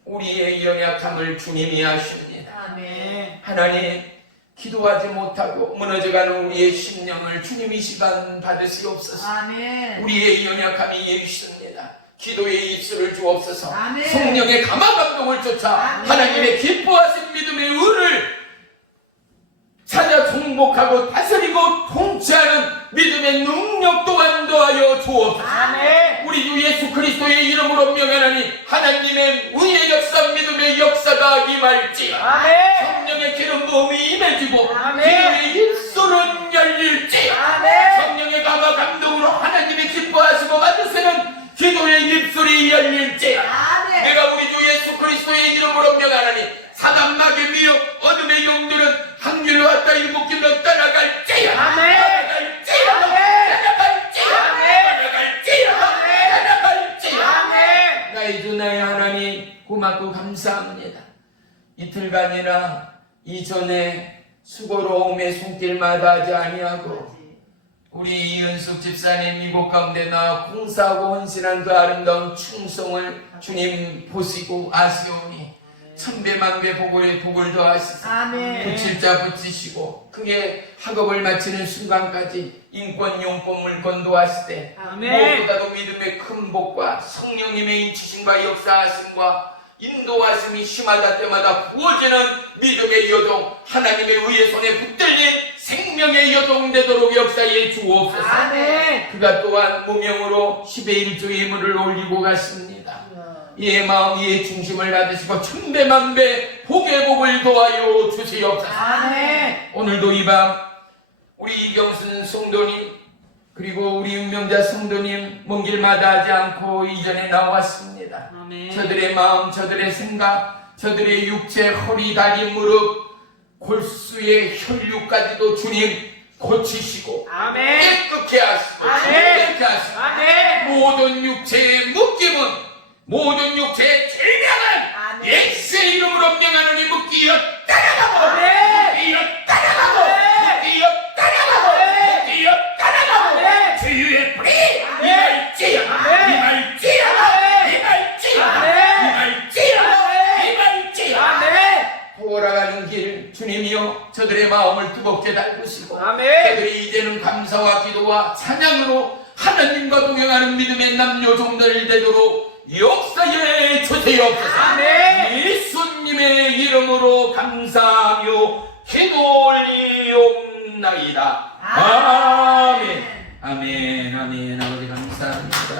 우리의 연약함을 주님이 아십니다. 아멘. 하나님, 기도하지 못하고 무너져가는 우리의 심령을 주님 이 시간 받으시옵소서. 아멘. 우리의 연약함이 있습니다. 기도의 입술을 주옵소서. 아멘. 성령의 감화 감동을 쫓아 아멘. 하나님의 기뻐하신 믿음의 은을 찾아 정복하고 다스리고 통치하는 믿음의 능력 또한 더하여 주옵소서. 아멘. 우리 주 예수 그리스도의 이름으로 명하나니 하나님의 의의 역사 믿음의 역사가 임할지어다. 아멘. 성령의 기름 부음이 임해지고 아멘. 기도의 입술은 열릴지어다. 아멘. 성령의 감화 감동으로 하나님의 기뻐하시고 받으시는 기도의 입술이 열릴지어다. 아멘. 내가 우리 주 예수 그리스도의 이름으로 명하나니 사단 마귀 미혹 어둠의 영들은 한길로 왔다 일곱 길로 떠나갈지어다. 아멘. 떠나갈지어다. 아멘. 떠나갈지어다. 아멘. 떠나갈지어다. 아멘. 나의 주 나의 하나님 고맙고 감사합니다. 이틀간이나 이전에 수고로움의 손길마다 하지 아니하고 우리 이은숙 집사님 이곳 가운데 나 공사하고 헌신한 그 아름다운 충성을 주님 보시고 아시오니 천배만배 복을 더하시사 아멘. 붙일자 붙이시고 그게 학업을 마치는 순간까지 인권 용권 물권 도하시되 아멘. 무엇보다도 믿음의 큰 복과 성령님의 인치심과 역사하심과 인도하심이 심하다 때마다 부어지는 믿음의 여동 하나님의 의의 손에 붙들린 생명의 여동 되도록 역사에 주옵소서. 아멘. 그가 또한 무명으로 10의 1조 예물을 올리고 가십니다. 이의 마음 이의 중심을 받으시고 천배만배 복의 복을 도하여 주시옵소서. 아멘. 오늘도 이 밤 우리 이경순 성도님 그리고 우리 운명자 성도님 먼 길마다 하지 않고 이전에 나왔습니다. 아멘. 저들의 마음 저들의 생각 저들의 육체 허리 다리 무릎 골수의 혈류까지도 주님 고치시고 아멘. 깨끗게 하시고 아멘. 깨끗게 하시고 아멘. 모든 육체의 묶임은 모든 육체의 질병을 아멘. 예수의 이름으로 명하노니 묶이어 따라가고 아멘. 묶이어 따라가고 아멘. 묶이어 따라가고 아멘. 묶이어 따라가고 아멘. 주유의 불이 아멘. 임할지어다 아멘. 임할지어다 아멘. 임할지어다 아멘. 임할지어다 아멘. 임할지어다 아멘. 돌아가는 길 주님이여 저들의 마음을 뜨겁게 달구시고 아멘. 저들이 이제는 감사와 기도와 찬양으로 하나님과 동행하는 믿음의 남녀 종들 되도록 역사에 주시옵소서. 아멘. 예수님의 이름으로 감사하며 기도 올리옵나이다. 아멘. 아멘. 아멘. 아버지 감사합니다.